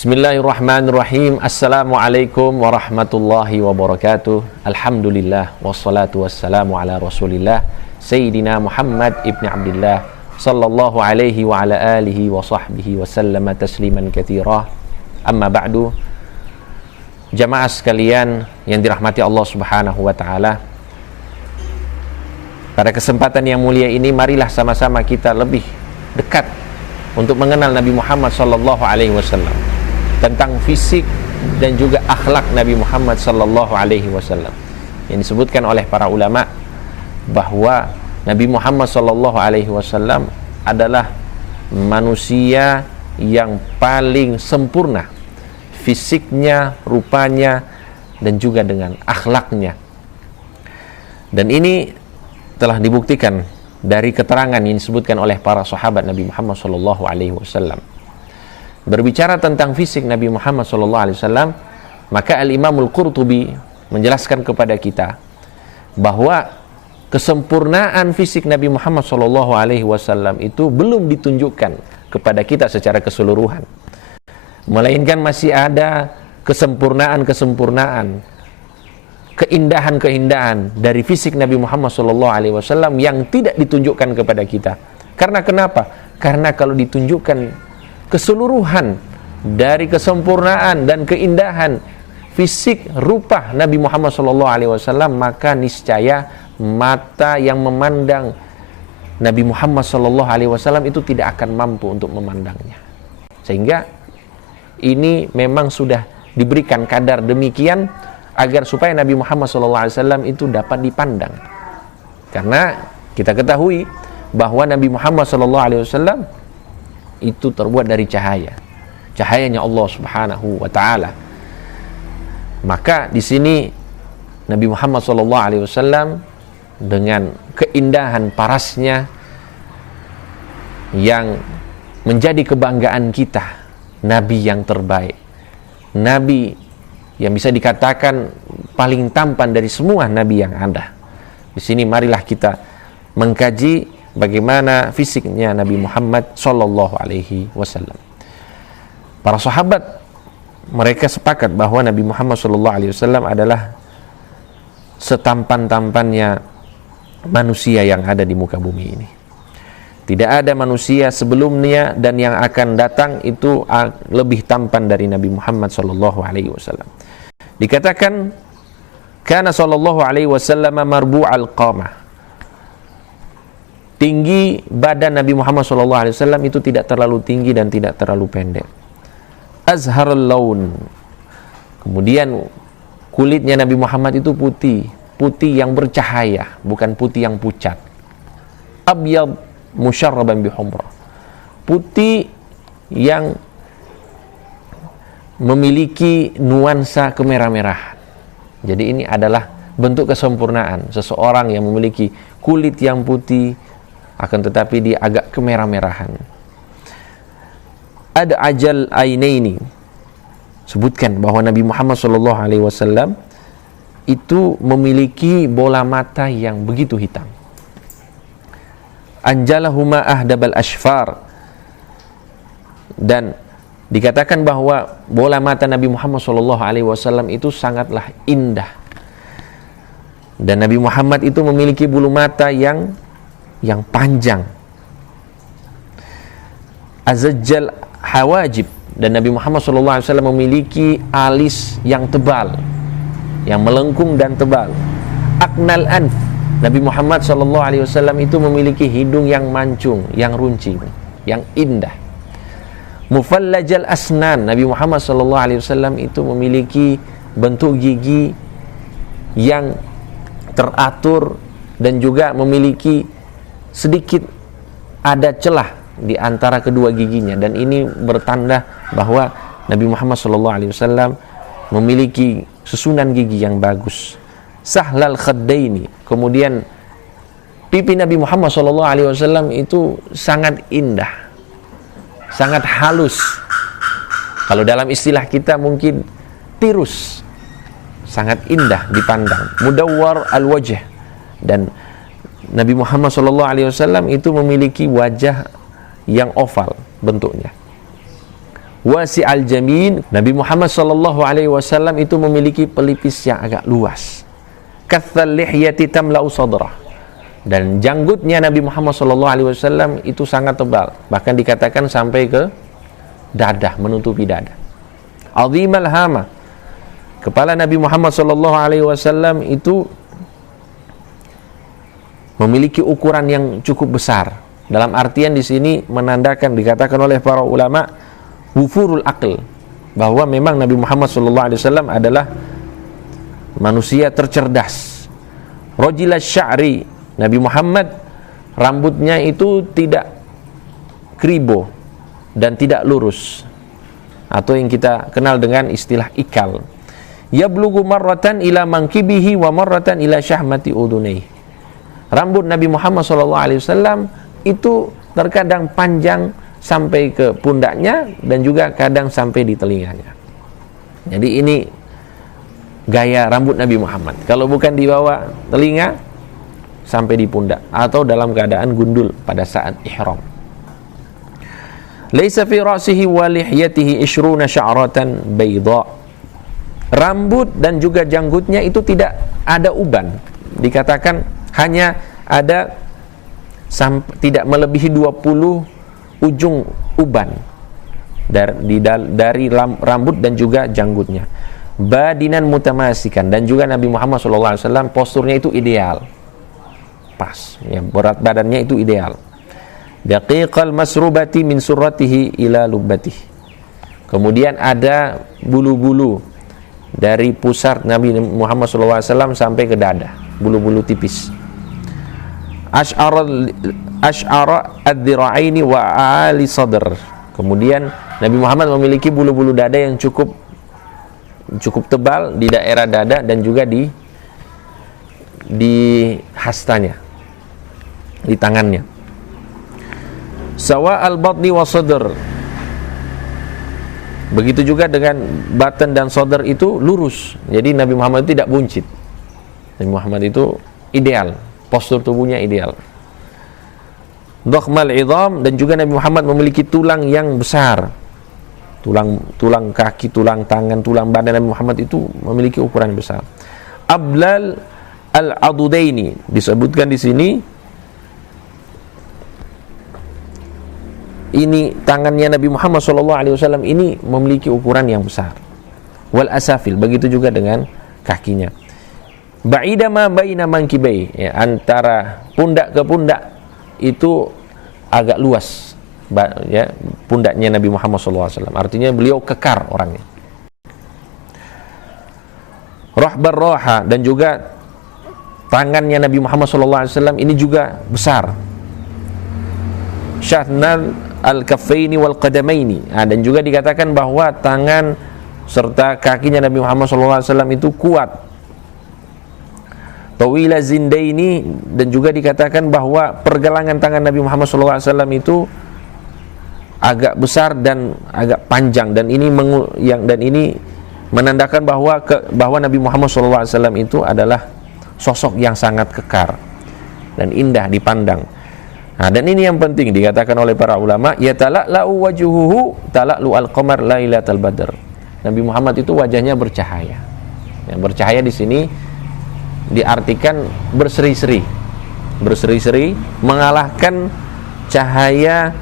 Bismillahirrahmanirrahim. Assalamualaikum warahmatullahi wabarakatuh. Alhamdulillah wassalatu wassalamu ala Rasulillah Sayyidina Muhammad ibn Abdullah sallallahu alaihi wa ala alihi wa sahbihi wa sallama tasliman katsira. Amma ba'du. Jamaah sekalian yang dirahmati Allah Subhanahu wa taala. Pada kesempatan yang mulia ini, marilah sama-sama kita lebih dekat untuk mengenal Nabi Muhammad sallallahu alaihi wasallam, tentang fisik dan juga akhlak Nabi Muhammad sallallahu alaihi wasallam. Yang disebutkan oleh para ulama bahwa Nabi Muhammad sallallahu alaihi wasallam adalah manusia yang paling sempurna fisiknya, rupanya, dan juga dengan akhlaknya. Dan ini telah dibuktikan dari keterangan yang disebutkan oleh para sahabat Nabi Muhammad sallallahu alaihi wasallam. Berbicara tentang fisik Nabi Muhammad SAW, maka Al-Imamul Qurtubi menjelaskan kepada kita bahwa kesempurnaan fisik Nabi Muhammad SAW itu belum ditunjukkan kepada kita secara keseluruhan, melainkan masih ada kesempurnaan-kesempurnaan, keindahan-keindahan dari fisik Nabi Muhammad SAW yang tidak ditunjukkan kepada kita. Karena kenapa? Karena kalau ditunjukkan keseluruhan dari kesempurnaan dan keindahan fisik rupa Nabi Muhammad SAW, maka niscaya mata yang memandang Nabi Muhammad SAW itu tidak akan mampu untuk memandangnya. Sehingga ini memang sudah diberikan kadar demikian agar supaya Nabi Muhammad SAW itu dapat dipandang. Karena kita ketahui bahwa Nabi Muhammad SAW itu terbuat dari cahayanya Allah Subhanahu wa taala. Maka di sini Nabi Muhammad SAW dengan keindahan parasnya yang menjadi kebanggaan kita, nabi yang terbaik, nabi yang bisa dikatakan paling tampan dari semua nabi yang ada. Di sini marilah kita mengkaji bagaimana fisiknya Nabi Muhammad sallallahu alaihi wasallam. Para sahabat mereka sepakat bahwa Nabi Muhammad sallallahu alaihi wasallam adalah setampan-tampannya manusia yang ada di muka bumi ini. Tidak ada manusia sebelumnya dan yang akan datang itu lebih tampan dari Nabi Muhammad sallallahu alaihi wasallam. Dikatakan kana sallallahu alaihi wasallam marbu'al qamah. Tinggi badan Nabi Muhammad SAW itu tidak terlalu tinggi dan tidak terlalu pendek. Azharul laun. Kemudian kulitnya Nabi Muhammad itu putih, putih yang bercahaya, bukan putih yang pucat. Abyad musyarraban bihumrah. Putih yang memiliki nuansa kemerah-merahan. Jadi ini adalah bentuk kesempurnaan seseorang yang memiliki kulit yang putih, akan tetapi dia agak kemerah-merahan. Ada ajal ainaini. Sebutkan bahwa Nabi Muhammad SAW itu memiliki bola mata yang begitu hitam. Anjalahuma ahdabal ashfar. Dan dikatakan bahwa bola mata Nabi Muhammad SAW itu sangatlah indah. Dan Nabi Muhammad itu memiliki bulu mata yang panjang. Azajjal hawajib. Dan Nabi Muhammad SAW memiliki alis yang tebal, yang melengkung dan tebal. Aknal anf. Nabi Muhammad SAW itu memiliki hidung yang mancung, yang runcing, yang indah. Mufallajal asnan. Nabi Muhammad SAW itu memiliki bentuk gigi yang teratur dan juga memiliki sedikit ada celah di antara kedua giginya, dan ini bertanda bahwa Nabi Muhammad SAW memiliki susunan gigi yang bagus. Sahlal khaddaini. Kemudian pipi Nabi Muhammad SAW itu sangat indah, sangat halus. Kalau dalam istilah kita mungkin tirus, sangat indah dipandang. Mudawwar al-wajh. Dan Nabi Muhammad SAW itu memiliki wajah yang oval bentuknya. wasi'al jamin. Nabi Muhammad sallallahu alaihi wasallam itu memiliki pelipis yang agak luas. Kathal lihyati tamla'u sadrah. Dan janggutnya Nabi Muhammad sallallahu alaihi wasallam itu sangat tebal, bahkan dikatakan sampai ke dadah, menutupi dada. Azimal hama. Kepala Nabi Muhammad sallallahu alaihi wasallam itu memiliki ukuran yang cukup besar. Dalam artian di sini menandakan, dikatakan oleh para ulama, wufurul aql, bahwa memang Nabi Muhammad SAW adalah manusia tercerdas. Rajilas sya'ri, Nabi Muhammad rambutnya itu tidak kribo dan tidak lurus, atau yang kita kenal dengan istilah ikal. Yablughu marratan ila mankibihi wa marratan ila syahmati udunayhi. Rambut Nabi Muhammad SAW itu terkadang panjang sampai ke pundaknya dan juga kadang sampai di telinganya. Jadi ini gaya rambut Nabi Muhammad. Kalau bukan di bawah telinga, sampai di pundak, atau dalam keadaan gundul pada saat ihram. Laisa fi ra'sihi wa lihyatihi 20 sya'ratan bayda. Rambut dan juga janggutnya itu tidak ada uban. Dikatakan hanya ada tidak melebihi 20 ujung uban dari rambut dan juga janggutnya. Badinan mutamasikan, dan juga Nabi Muhammad SAW posturnya itu ideal, pas ya, berat badannya itu ideal. Daqiqal masrubati min surratihi ila lubbatihi. Kemudian ada bulu-bulu dari pusar Nabi Muhammad SAW sampai ke dada, bulu-bulu tipis. Ash'ara ad-dira'aini wa ali sadr. Kemudian Nabi Muhammad memiliki bulu-bulu dada yang cukup tebal di daerah dada dan juga di hastanya, di tangannya. Sawa al-batni wa sadr. Begitu juga dengan batan dan sadr itu lurus. Jadi Nabi Muhammad itu tidak buncit. Nabi Muhammad itu ideal, postur tubuhnya ideal. Dhakhmal idham, dan juga Nabi Muhammad memiliki tulang yang besar. Tulang kaki, tulang tangan, tulang badan Nabi Muhammad itu memiliki ukuran besar. Ablal al-adudaini, disebutkan di sini ini tangannya Nabi Muhammad SAW ini memiliki ukuran yang besar. Wal asafil, begitu juga dengan kakinya. Ba'ida ma baina mankibai, ya, antara pundak ke pundak itu agak luas, ya, pundaknya Nabi Muhammad SAW. Artinya beliau kekar orangnya. Rahbar roha, dan juga tangannya Nabi Muhammad SAW ini juga besar. Syahnal al-kaffaini wal qadamaini, dan juga dikatakan bahwa tangan serta kakinya Nabi Muhammad SAW itu kuat. Tawila zindaini, dan juga dikatakan bahwa pergelangan tangan Nabi Muhammad SAW itu agak besar dan agak panjang, dan ini menandakan bahwa Nabi Muhammad SAW itu adalah sosok yang sangat kekar dan indah dipandang. Nah, dan ini yang penting dikatakan oleh para ulama, ya tala'la'u wajuhuhu tala'lu al-qamar lailatal badr. Nabi Muhammad itu wajahnya bercahaya. Yang bercahaya di sini diartikan berseri-seri, mengalahkan cahaya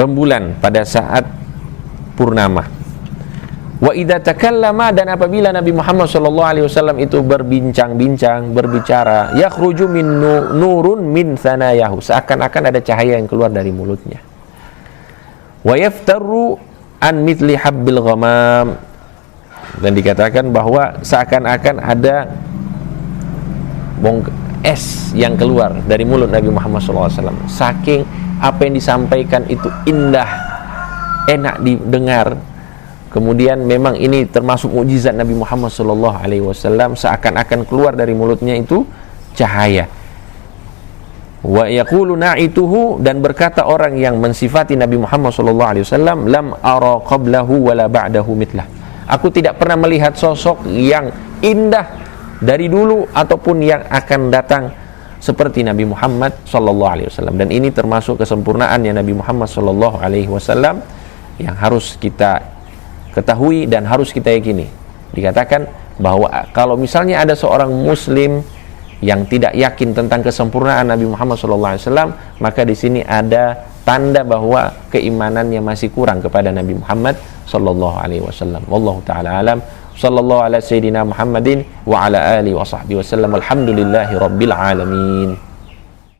rembulan pada saat purnama. Wa idza takallama, dan apabila Nabi Muhammad SAW itu berbincang-bincang, berbicara, yakhruju min nurun min thanayahu, seakan-akan ada cahaya yang keluar dari mulutnya. Wa yaftaru an mithli habbil ghamam, dan dikatakan bahwa seakan-akan ada es yang keluar dari mulut Nabi Muhammad SAW. Saking apa yang disampaikan itu indah, enak didengar. Kemudian memang ini termasuk mukjizat Nabi Muhammad SAW, seakan-akan keluar dari mulutnya itu cahaya. Wa yaqulu na'ituhu, dan berkata orang yang mensifati Nabi Muhammad SAW, lam ara qablahu wala ba'dahu mitlah. Aku tidak pernah melihat sosok yang indah dari dulu ataupun yang akan datang seperti Nabi Muhammad SAW. Dan ini termasuk kesempurnaannya Nabi Muhammad SAW, yang harus kita ketahui dan harus kita yakini. Dikatakan bahwa kalau misalnya ada seorang muslim yang tidak yakin tentang kesempurnaan Nabi Muhammad SAW, maka di sini ada tanda bahwa keimanannya masih kurang kepada Nabi Muhammad SAW. Wallahu ta'ala alam. Sallallahu ala sayyidina Muhammadin wa ala alihi wa sahbihi wasallam. Alhamdulillahi rabbil alamin.